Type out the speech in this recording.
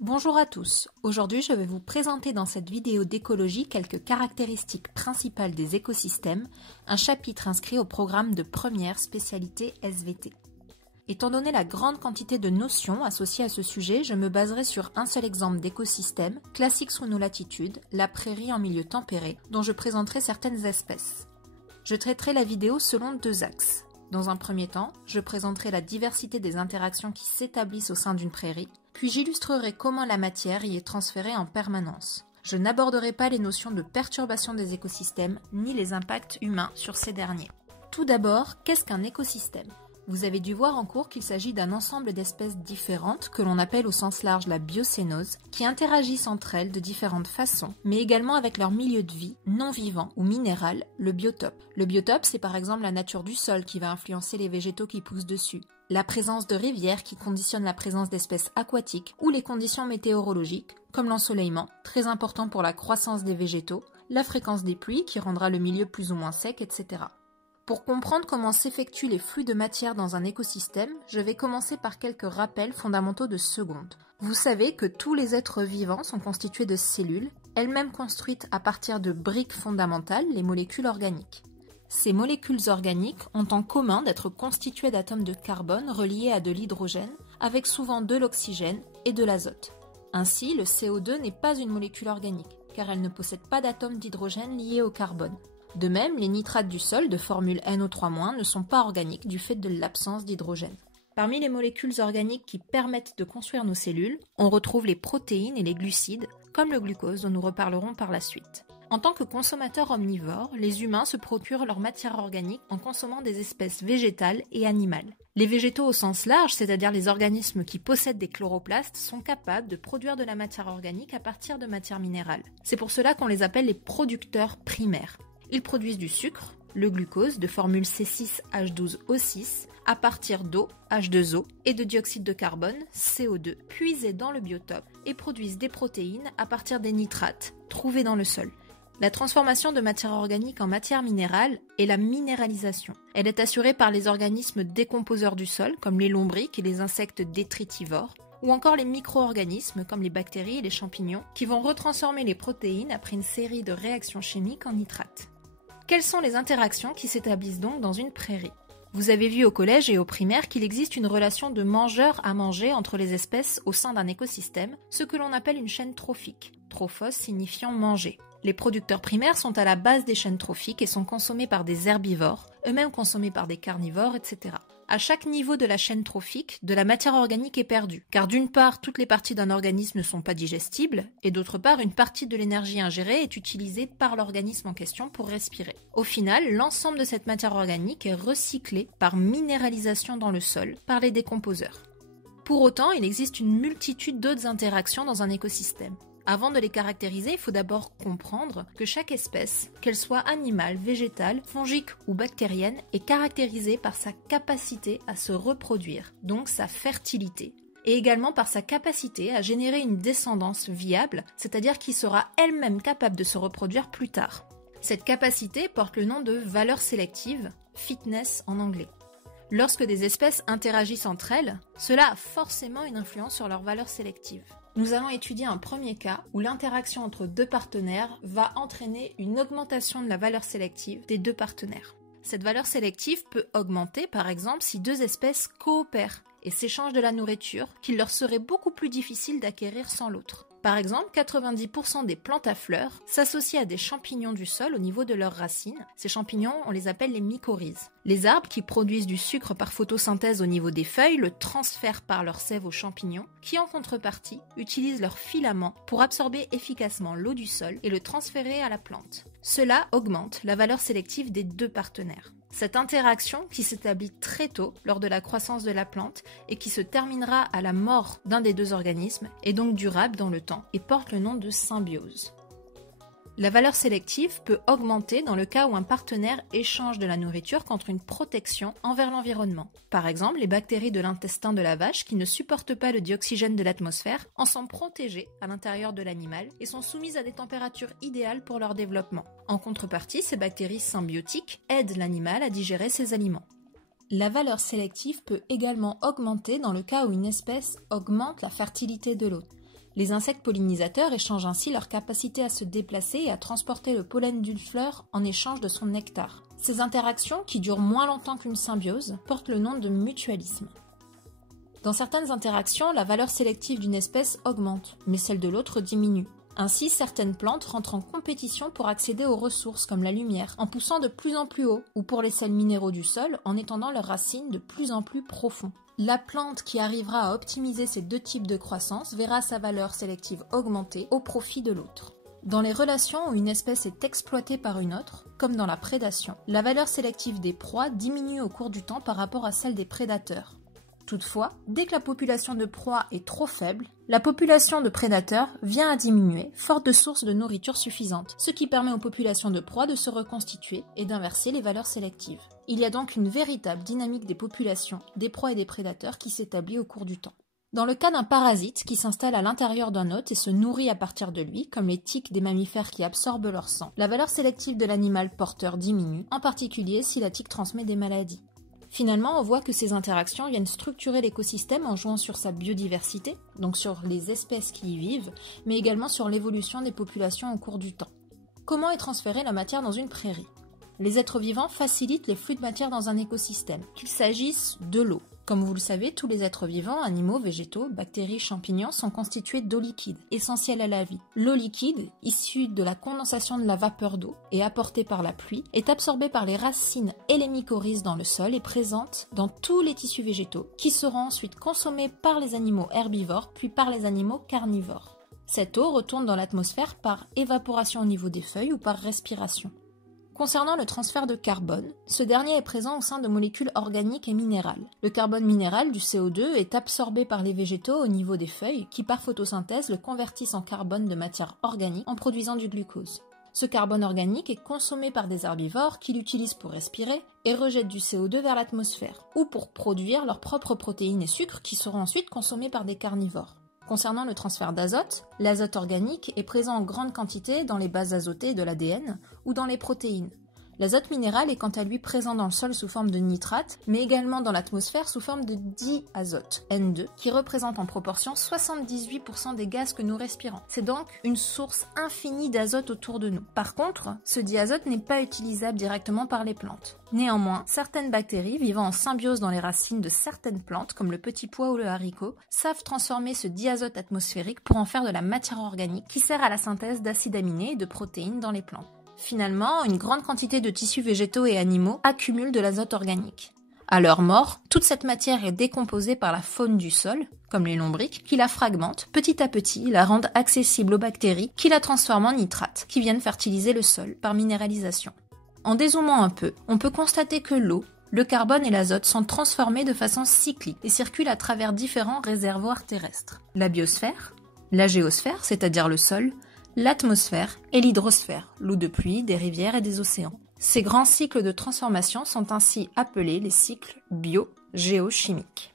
Bonjour à tous, aujourd'hui je vais vous présenter dans cette vidéo d'écologie quelques caractéristiques principales des écosystèmes, un chapitre inscrit au programme de première spécialité SVT. Étant donné la grande quantité de notions associées à ce sujet, je me baserai sur un seul exemple d'écosystème, classique sous nos latitudes, la prairie en milieu tempéré, dont je présenterai certaines espèces. Je traiterai la vidéo selon deux axes. Dans un premier temps, je présenterai la diversité des interactions qui s'établissent au sein d'une prairie, puis j'illustrerai comment la matière y est transférée en permanence. Je n'aborderai pas les notions de perturbation des écosystèmes, ni les impacts humains sur ces derniers. Tout d'abord, qu'est-ce qu'un écosystème ? Vous avez dû voir en cours qu'il s'agit d'un ensemble d'espèces différentes, que l'on appelle au sens large la biocénose, qui interagissent entre elles de différentes façons, mais également avec leur milieu de vie, non vivant ou minéral, le biotope. Le biotope, c'est par exemple la nature du sol qui va influencer les végétaux qui poussent dessus, la présence de rivières qui conditionne la présence d'espèces aquatiques, ou les conditions météorologiques, comme l'ensoleillement, très important pour la croissance des végétaux, la fréquence des pluies qui rendra le milieu plus ou moins sec, etc. Pour comprendre comment s'effectuent les flux de matière dans un écosystème, je vais commencer par quelques rappels fondamentaux de seconde. Vous savez que tous les êtres vivants sont constitués de cellules, elles-mêmes construites à partir de briques fondamentales, les molécules organiques. Ces molécules organiques ont en commun d'être constituées d'atomes de carbone reliés à de l'hydrogène, avec souvent de l'oxygène et de l'azote. Ainsi, le CO2 n'est pas une molécule organique, car elle ne possède pas d'atomes d'hydrogène liés au carbone. De même, les nitrates du sol de formule NO3- ne sont pas organiques du fait de l'absence d'hydrogène. Parmi les molécules organiques qui permettent de construire nos cellules, on retrouve les protéines et les glucides, comme le glucose dont nous reparlerons par la suite. En tant que consommateurs omnivores, les humains se procurent leur matière organique en consommant des espèces végétales et animales. Les végétaux au sens large, c'est-à-dire les organismes qui possèdent des chloroplastes, sont capables de produire de la matière organique à partir de matières minérales. C'est pour cela qu'on les appelle les producteurs primaires. Ils produisent du sucre, le glucose de formule C6H12O6, à partir d'eau, H2O, et de dioxyde de carbone, CO2, puisés dans le biotope, et produisent des protéines à partir des nitrates, trouvés dans le sol. La transformation de matière organique en matière minérale est la minéralisation. Elle est assurée par les organismes décomposeurs du sol, comme les lombrics et les insectes détritivores, ou encore les micro-organismes comme les bactéries et les champignons, qui vont retransformer les protéines après une série de réactions chimiques en nitrates. Quelles sont les interactions qui s'établissent donc dans une prairie ? Vous avez vu au collège et au primaire qu'il existe une relation de mangeur à manger entre les espèces au sein d'un écosystème, ce que l'on appelle une chaîne trophique, trophos signifiant manger. Les producteurs primaires sont à la base des chaînes trophiques et sont consommés par des herbivores, eux-mêmes consommés par des carnivores, etc. À chaque niveau de la chaîne trophique, de la matière organique est perdue, car d'une part, toutes les parties d'un organisme ne sont pas digestibles, et d'autre part, une partie de l'énergie ingérée est utilisée par l'organisme en question pour respirer. Au final, l'ensemble de cette matière organique est recyclée par minéralisation dans le sol, par les décomposeurs. Pour autant, il existe une multitude d'autres interactions dans un écosystème. Avant de les caractériser, il faut d'abord comprendre que chaque espèce, qu'elle soit animale, végétale, fongique ou bactérienne, est caractérisée par sa capacité à se reproduire, donc sa fertilité, et également par sa capacité à générer une descendance viable, c'est-à-dire qui sera elle-même capable de se reproduire plus tard. Cette capacité porte le nom de valeur sélective, fitness en anglais. Lorsque des espèces interagissent entre elles, cela a forcément une influence sur leur valeur sélective. Nous allons étudier un premier cas où l'interaction entre deux partenaires va entraîner une augmentation de la valeur sélective des deux partenaires. Cette valeur sélective peut augmenter par exemple si deux espèces coopèrent et s'échangent de la nourriture qu'il leur serait beaucoup plus difficile d'acquérir sans l'autre. Par exemple, 90% des plantes à fleurs s'associent à des champignons du sol au niveau de leurs racines. Ces champignons, on les appelle les mycorhizes. Les arbres qui produisent du sucre par photosynthèse au niveau des feuilles le transfèrent par leur sève aux champignons, qui en contrepartie utilisent leurs filaments pour absorber efficacement l'eau du sol et le transférer à la plante. Cela augmente la valeur sélective des deux partenaires. Cette interaction, qui s'établit très tôt lors de la croissance de la plante et qui se terminera à la mort d'un des deux organismes, est donc durable dans le temps et porte le nom de symbiose. La valeur sélective peut augmenter dans le cas où un partenaire échange de la nourriture contre une protection envers l'environnement. Par exemple, les bactéries de l'intestin de la vache qui ne supportent pas le dioxygène de l'atmosphère en sont protégées à l'intérieur de l'animal et sont soumises à des températures idéales pour leur développement. En contrepartie, ces bactéries symbiotiques aident l'animal à digérer ses aliments. La valeur sélective peut également augmenter dans le cas où une espèce augmente la fertilité de l'autre. Les insectes pollinisateurs échangent ainsi leur capacité à se déplacer et à transporter le pollen d'une fleur en échange de son nectar. Ces interactions, qui durent moins longtemps qu'une symbiose, portent le nom de mutualisme. Dans certaines interactions, la valeur sélective d'une espèce augmente, mais celle de l'autre diminue. Ainsi, certaines plantes rentrent en compétition pour accéder aux ressources comme la lumière, en poussant de plus en plus haut, ou pour les sels minéraux du sol, en étendant leurs racines de plus en plus profond. La plante qui arrivera à optimiser ces deux types de croissance verra sa valeur sélective augmenter au profit de l'autre. Dans les relations où une espèce est exploitée par une autre, comme dans la prédation, la valeur sélective des proies diminue au cours du temps par rapport à celle des prédateurs. Toutefois, dès que la population de proies est trop faible, la population de prédateurs vient à diminuer, faute de sources de nourriture suffisantes, ce qui permet aux populations de proies de se reconstituer et d'inverser les valeurs sélectives. Il y a donc une véritable dynamique des populations, des proies et des prédateurs qui s'établit au cours du temps. Dans le cas d'un parasite qui s'installe à l'intérieur d'un hôte et se nourrit à partir de lui, comme les tiques des mammifères qui absorbent leur sang, la valeur sélective de l'animal porteur diminue, en particulier si la tique transmet des maladies. Finalement, on voit que ces interactions viennent structurer l'écosystème en jouant sur sa biodiversité, donc sur les espèces qui y vivent, mais également sur l'évolution des populations au cours du temps. Comment est transférée la matière dans une prairie ? Les êtres vivants facilitent les flux de matière dans un écosystème, qu'il s'agisse de l'eau. Comme vous le savez, tous les êtres vivants, animaux, végétaux, bactéries, champignons, sont constitués d'eau liquide, essentielle à la vie. L'eau liquide, issue de la condensation de la vapeur d'eau et apportée par la pluie, est absorbée par les racines et les mycorhizes dans le sol et présente dans tous les tissus végétaux, qui seront ensuite consommés par les animaux herbivores, puis par les animaux carnivores. Cette eau retourne dans l'atmosphère par évaporation au niveau des feuilles ou par respiration. Concernant le transfert de carbone, ce dernier est présent au sein de molécules organiques et minérales. Le carbone minéral du CO2 est absorbé par les végétaux au niveau des feuilles qui par photosynthèse le convertissent en carbone de matière organique en produisant du glucose. Ce carbone organique est consommé par des herbivores qui l'utilisent pour respirer et rejettent du CO2 vers l'atmosphère, ou pour produire leurs propres protéines et sucres qui seront ensuite consommés par des carnivores. Concernant le transfert d'azote, l'azote organique est présent en grande quantité dans les bases azotées de l'ADN ou dans les protéines. L'azote minéral est quant à lui présent dans le sol sous forme de nitrate, mais également dans l'atmosphère sous forme de diazote, N2, qui représente en proportion 78% des gaz que nous respirons. C'est donc une source infinie d'azote autour de nous. Par contre, ce diazote n'est pas utilisable directement par les plantes. Néanmoins, certaines bactéries vivant en symbiose dans les racines de certaines plantes, comme le petit pois ou le haricot, savent transformer ce diazote atmosphérique pour en faire de la matière organique qui sert à la synthèse d'acides aminés et de protéines dans les plantes. Finalement, une grande quantité de tissus végétaux et animaux accumulent de l'azote organique. À leur mort, toute cette matière est décomposée par la faune du sol, comme les lombriques, qui la fragmentent petit à petit, la rendent accessible aux bactéries, qui la transforment en nitrate, qui viennent fertiliser le sol par minéralisation. En dézoomant un peu, on peut constater que l'eau, le carbone et l'azote sont transformés de façon cyclique et circulent à travers différents réservoirs terrestres. La biosphère, la géosphère, c'est-à-dire le sol, l'atmosphère et l'hydrosphère, l'eau de pluie, des rivières et des océans. Ces grands cycles de transformation sont ainsi appelés les cycles bio-géochimiques.